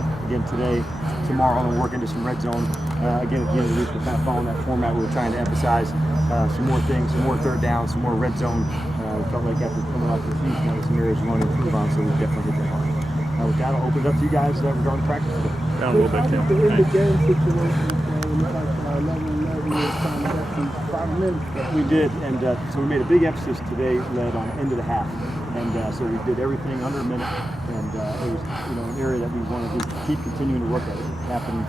that again today, tomorrow, and work into some red zone. Again, at the end of the week, we're kind of following that format. We were trying to emphasize some more things, some more third down, some more red zone. We felt like after coming off the season, there were some areas we wanted to improve on, so we definitely hit that hard. With that, I'll open it up to you guys regarding practice today. Down a little bit, Tim. In the game situation, like 11, 5 minutes. We did, and so we made a big emphasis today, led on end of the half, and so we did everything under a minute, and it was an area that we wanted to keep continuing to work at. It happened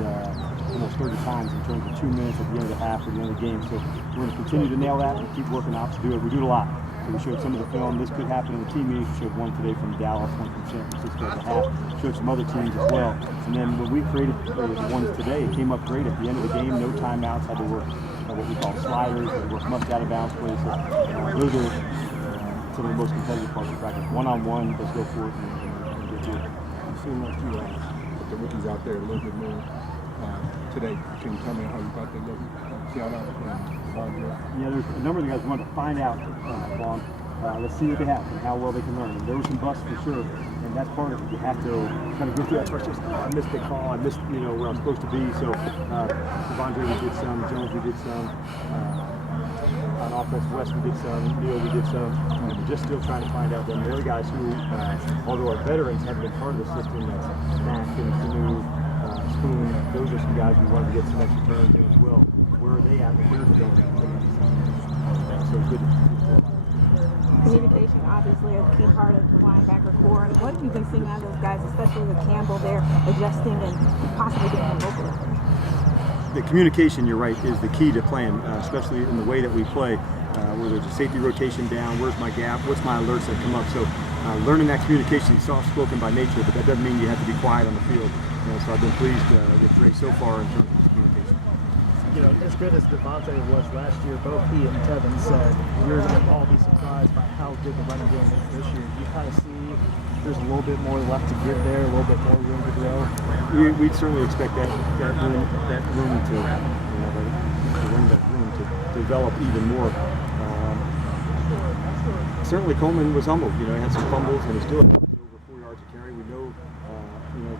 almost 30 times in terms of 2 minutes at the end of the half or the end of the game, so we're going to continue to nail that and keep working out to do it. We do it a lot. So we showed some of the film. This could happen in the team meetings. We showed one today from Dallas, one from San Francisco at the half. Showed some other teams as well. And then when we created the ones today, it came up great at the end of the game. No timeouts. Had to work what we call sliders. Had to work much out of bounds plays. So, those are some of the most competitive parts of practice. One-on-one, let's go for it and get to it. You seem like you put the rookies out there a little bit more today. Can you tell me how you thought they looked? Shout out Yeah, there's a number of the guys we wanted to find out, Vaughn. Let's see what they have and how well they can learn. And there were some busts for sure, and that's part of it. You have to kind of go through that first. I missed the call. I missed where I'm supposed to be. So Devondre, we did some. Jones, we did some. On offense, West, we did some. Neal, we did some. We're just still trying to find out them. There are guys who, although our veterans have been part of the system, that's Mack and Sanu, Spoon. Those are some guys we wanted to get some extra turns in as well. Where are they at? Where are they going? So good. Communication, obviously, a key part of the linebacker core. And what have you been seeing out of those guys, especially with Campbell there, adjusting and possibly getting a vocal? The communication, you're right, is the key to playing, especially in the way that we play, where there's a safety rotation down, where's my gap, what's my alerts that come up. So learning that communication is soft-spoken by nature, but that doesn't mean you have to be quiet on the field. So I've been pleased with Ray so far in terms of his communication. As good as Devontae was last year, both he and Tevin said you're going to all be surprised by how good the running game is this year. You kind of see there's a little bit more left to give there, a little bit more room to grow. We'd certainly expect that room to develop even more. Certainly Coleman was humbled. He had some fumbles and he's still over 4 yards to carry. We know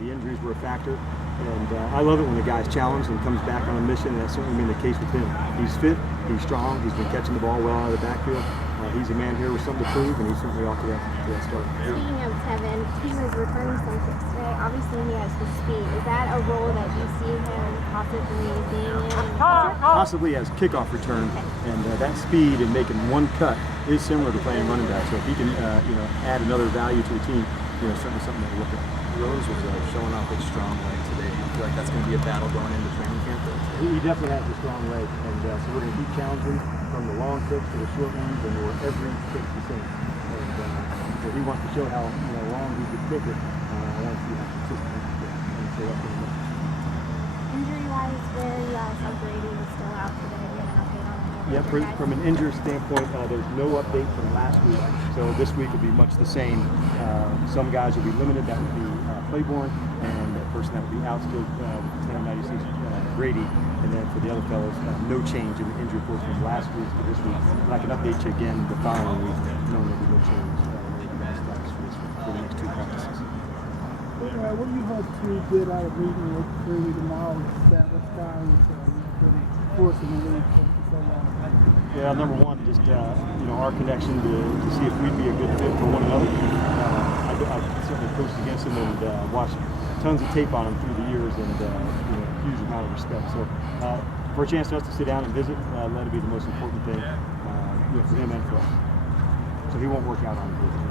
the injuries were a factor. And I love it when the guy's challenged and comes back on a mission, and that's certainly been the case with him. He's fit, he's strong, he's been catching the ball well out of the backfield. He's a man here with something to prove, and he's certainly off to that start. Speaking of Tevin, he was returning some kicks today. Obviously, he has the speed. Is that a role that you see him possibly being in? Possibly as kickoff return, and that speed and making one cut is similar to playing running back. So if he can, add another value to the team, certainly something to look at. Rose was showing off his strong leg today. Do you feel like that's going to be a battle going into training camp? He definitely has a strong leg, and so we're going to keep challenging from the long kicks to the short ones, and where every kick's the same. And so he wants to show how long he could kick it. I want to see how consistent he can get. And so that's what we're looking. Injury-wise, where Grady was still out today. We had an update on him. Yeah, from an injury standpoint, there's no update from last week, so this week will be much the same. Some guys will be limited. That would be Claiborne, and the person that would be out still, 1096, Grady. And then for the other fellows, no change in the injury report from last week to this week. And I can update you again the following week, knowing there'll be no change for the next 2 practices. What do you hope to get out of meeting with Grady tomorrow? Establish guys really forcing the league for so long. Yeah, number one, just our connection to see if we'd be a good fit for one another. I've certainly coached against him and watched tons of tape on him through the years, and huge amount of respect. So for a chance for us to sit down and visit, let it be the most important thing for him and for us. So he won't work out on the visit.